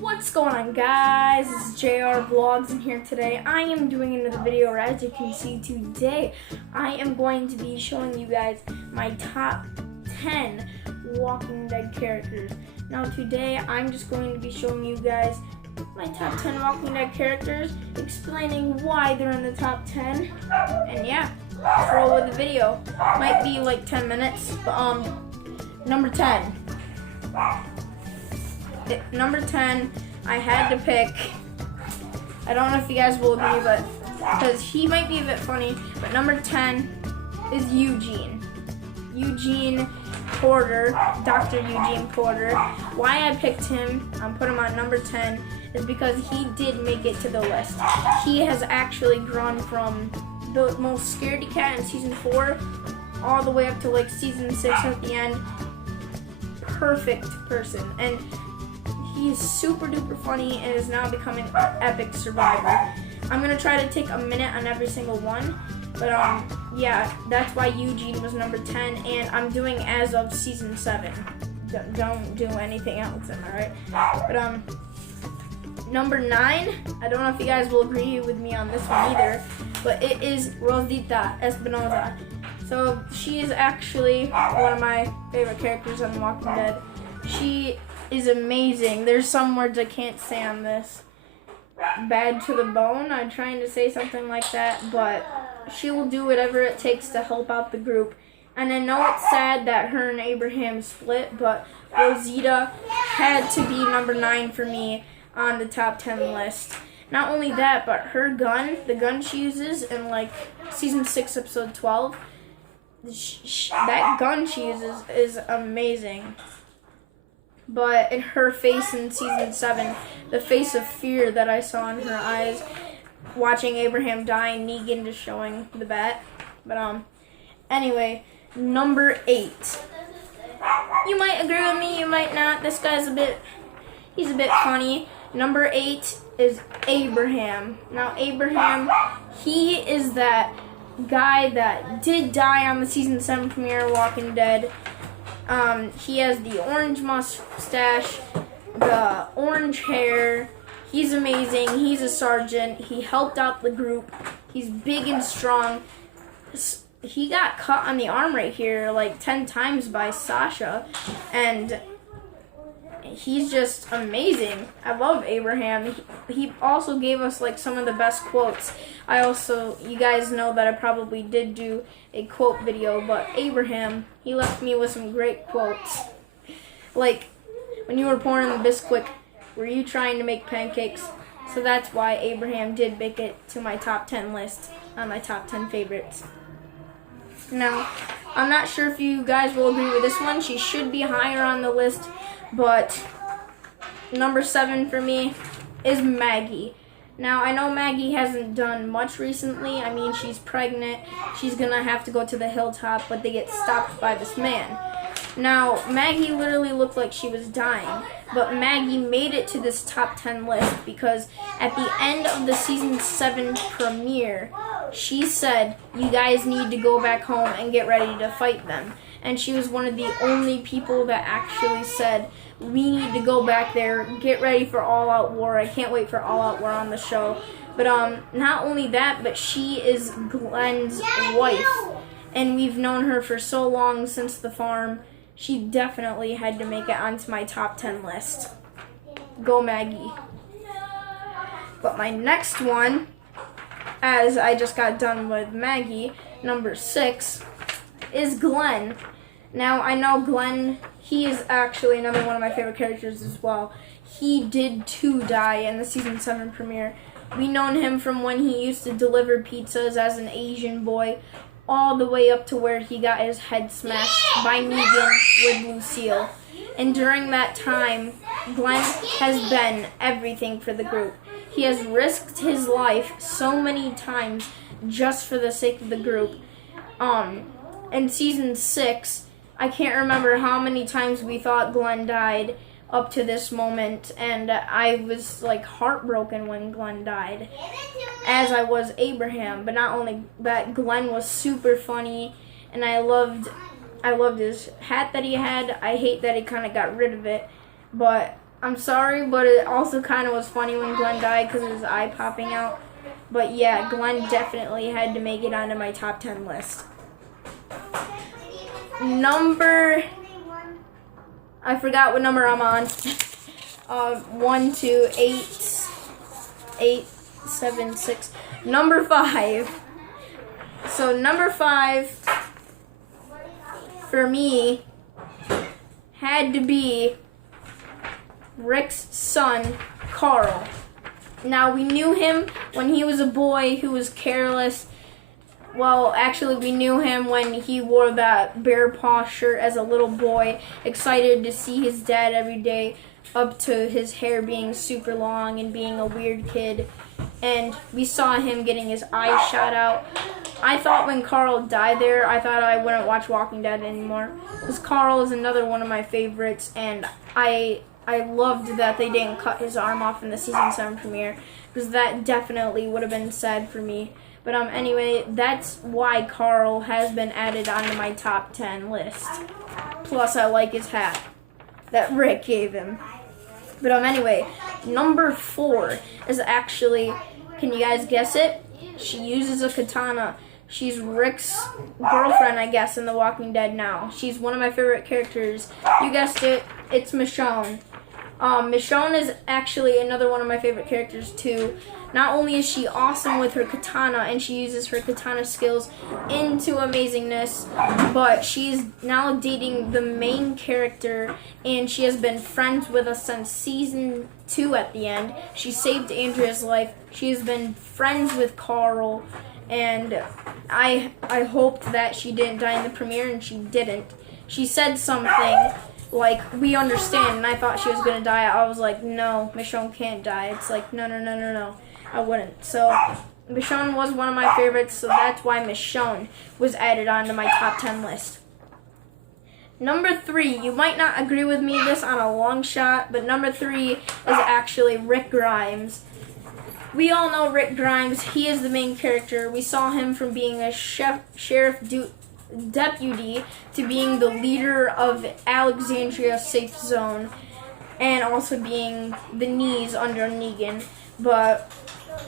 What's going on, guys? This is JR Vlogs, and here today I am doing another video. As you can see today, I am going to be showing you guys my top 10 Walking Dead characters. Now today I'm just going to be showing you guys my top 10 Walking Dead characters, explaining why they're in the top 10, and yeah, let's roll with the video. Might be like 10 minutes, but number 10. Number 10, I had to pick. I don't know if you guys will agree, but because he might be a bit funny, but number 10 is Eugene. Eugene Porter, Dr. Eugene Porter. Why I picked him, put him on number 10, is because he did make it to the list. He has actually grown from the most scaredy cat in season 4 all the way up to like season 6 at the end. Perfect person. And he is super duper funny and is now becoming an epic survivor. I'm gonna try to take a minute on every single one, but yeah, that's why Eugene was number 10, and I'm doing as of season 7. Don't do anything else, am I right? But number 9, I don't know if you guys will agree with me on this one either, but it is Rosita Espinosa. So she is actually one of my favorite characters on The Walking Dead. She is amazing. There's some words I can't say on this. Bad to the bone. I'm trying to say something like that, but she will do whatever it takes to help out the group. And I know it's sad that her and Abraham split, but Rosita had to be number 9 for me on the top 10 list. Not only that, but her gun, the gun she uses in like season 6, episode 12, that gun she uses is amazing. But in her face in season 7, the face of fear that I saw in her eyes, watching Abraham die and Negan just showing the bat. But anyway, number 8. You might agree with me, you might not. This guy's he's a bit funny. Number 8 is Abraham. Now Abraham, he is that guy that did die on the season 7 premiere of Walking Dead. He has the orange mustache, the orange hair. He's amazing. He's a sergeant. He helped out the group. He's big and strong. He got cut on the arm right here like 10 times by Sasha, and he's just amazing. I love Abraham. He also gave us like some of the best quotes. You guys know that I probably did do a quote video, but Abraham, he left me with some great quotes. Like, when you were pouring the Bisquick, were you trying to make pancakes? So that's why Abraham did make it to my top 10 list, on my top 10 favorites. Now, I'm not sure if you guys will agree with this one. She should be higher on the list, but number 7 for me is Maggie. Now, I know Maggie hasn't done much recently. I mean, she's pregnant. She's going to have to go to the hilltop, but they get stopped by this man. Now, Maggie literally looked like she was dying, but Maggie made it to this top 10 list because at the end of the season 7 premiere, she said, you guys need to go back home and get ready to fight them. And she was one of the only people that actually said, we need to go back there, get ready for All Out War. I can't wait for All Out War on the show. But not only that, but she is Glenn's wife. And we've known her for so long, since the farm. She definitely had to make it onto my top 10 list. Go Maggie. But my next one, as I just got done with Maggie, number 6, is Glenn. Now, I know Glenn, he is actually another one of my favorite characters as well. He did too die in the season 7 premiere. We known him from when he used to deliver pizzas as an Asian boy, all the way up to where he got his head smashed by Negan with Lucille. And during that time, Glenn has been everything for the group. He has risked his life so many times just for the sake of the group. In season 6, I can't remember how many times we thought Glenn died up to this moment, and I was like heartbroken when Glenn died, as I was Abraham. But not only that, Glenn was super funny, and I loved his hat that he had. I hate that he kind of got rid of it, but I'm sorry, but it also kind of was funny when Glenn died because of his eye popping out. But yeah, Glenn definitely had to make it onto my top 10 list. I forgot what number I'm on. 1, 2, 8, 7, 6. Number 5. So number 5 for me had to be Rick's son, Carl. Now, we knew him when he was a boy who was careless. Well, actually, we knew him when he wore that bear paw shirt as a little boy, excited to see his dad every day, up to his hair being super long and being a weird kid. And we saw him getting his eyes shot out. I thought when Carl died there, I thought I wouldn't watch Walking Dead anymore. Because Carl is another one of my favorites, and I loved that they didn't cut his arm off in the season 7 premiere, because that definitely would have been sad for me. But anyway, that's why Carl has been added onto my top 10 list. Plus, I like his hat that Rick gave him. But anyway, number 4 is actually, can you guys guess it? She uses a katana. She's Rick's girlfriend, I guess, in The Walking Dead now. She's one of my favorite characters. You guessed it, it's Michonne. Michonne is actually another one of my favorite characters too. Not only is she awesome with her katana, and she uses her katana skills into amazingness, but she's now dating the main character, and she has been friends with us since season 2 at the end. She saved Andrea's life. She has been friends with Carl, and I hoped that she didn't die in the premiere, and she didn't. She said something like, "We understand," and I thought she was going to die. I was like, no, Michonne can't die. It's like, no. I wouldn't. So Michonne was one of my favorites, so that's why Michonne was added onto my top 10 list. Number 3, you might not agree with me this on a long shot, but number 3 is actually Rick Grimes. We all know Rick Grimes. He is the main character. We saw him from being a sheriff deputy to being the leader of Alexandria Safe Zone, and also being the knees under Negan. But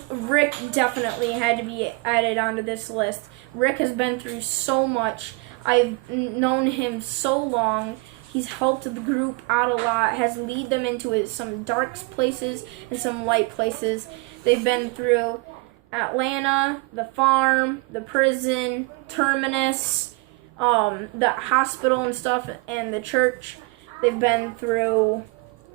Rick definitely had to be added onto this list. Rick has been through so much. I've known him so long. He's helped the group out a lot, has led them into some dark places and some light places. They've been through Atlanta, the farm, the prison, Terminus, the hospital and stuff, and the church. They've been through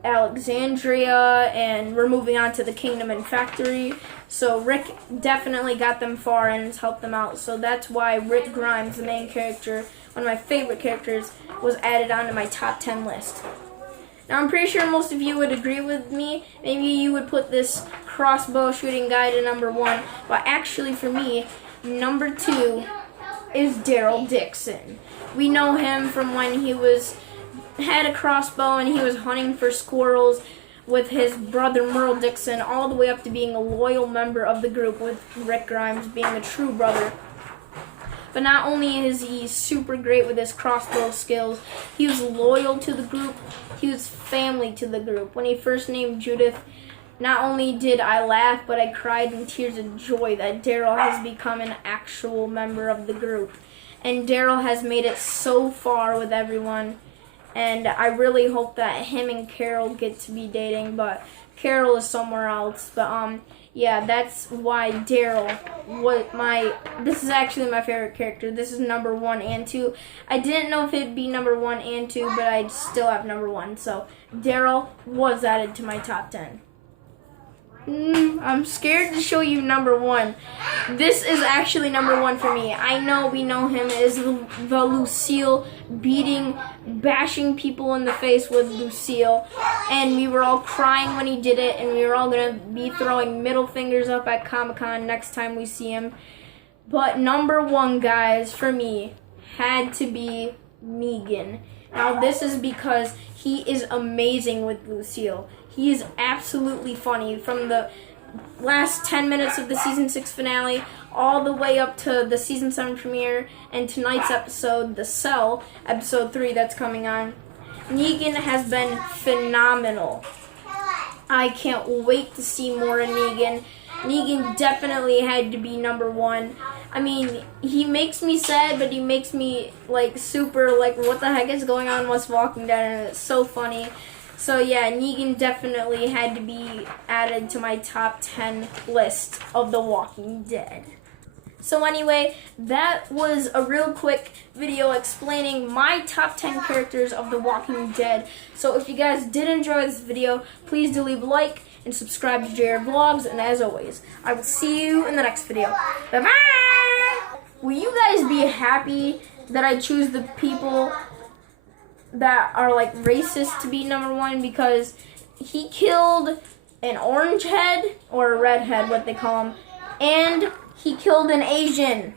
Alexandria, and we're moving on to the Kingdom and Factory. So Rick definitely got them far and has helped them out. So that's why Rick Grimes, the main character, one of my favorite characters, was added onto my top 10 list. Now, I'm pretty sure most of you would agree with me. Maybe you would put this crossbow shooting guy to number 1. But actually, for me, number 2 is Daryl Dixon. We know him from when he had a crossbow and he was hunting for squirrels with his brother Merle Dixon, all the way up to being a loyal member of the group, with Rick Grimes being a true brother. But not only is he super great with his crossbow skills, he was loyal to the group. He was family to the group. When he first named Judith, not only did I laugh, but I cried in tears of joy that Daryl has become an actual member of the group. And Daryl has made it so far with everyone. And I really hope that him and Carol get to be dating, but Carol is somewhere else. But yeah, that's why Daryl this is actually my favorite character. This is number 1 and 2. I didn't know if it'd be number 1 and 2, but I'd still have number 1. So Daryl was added to my top 10. I'm scared to show you number 1. This is actually number 1 for me. I know we know him as the Lucille bashing people in the face with Lucille. And we were all crying when he did it, and we were all going to be throwing middle fingers up at Comic-Con next time we see him. But number 1, guys, for me, had to be Negan. Now, this is because he is amazing with Lucille. He is absolutely funny from the last 10 minutes of the season 6 finale all the way up to the season 7 premiere and tonight's episode, The Cell, episode 3 that's coming on. Negan has been phenomenal. I can't wait to see more of Negan. Negan definitely had to be number one. I mean, he makes me sad, but he makes me like super like what the heck is going on with Walking Dead, and it's so funny. So yeah, Negan definitely had to be added to my top 10 list of The Walking Dead. So anyway, that was a real quick video explaining my top 10 characters of The Walking Dead. So if you guys did enjoy this video, please do leave a like and subscribe to JR Vlogs. And as always, I will see you in the next video. Bye-bye! Will you guys be happy that I choose the people that are like racist to be number one? Because he killed an orange head, or a red head, what they call him, and he killed an Asian.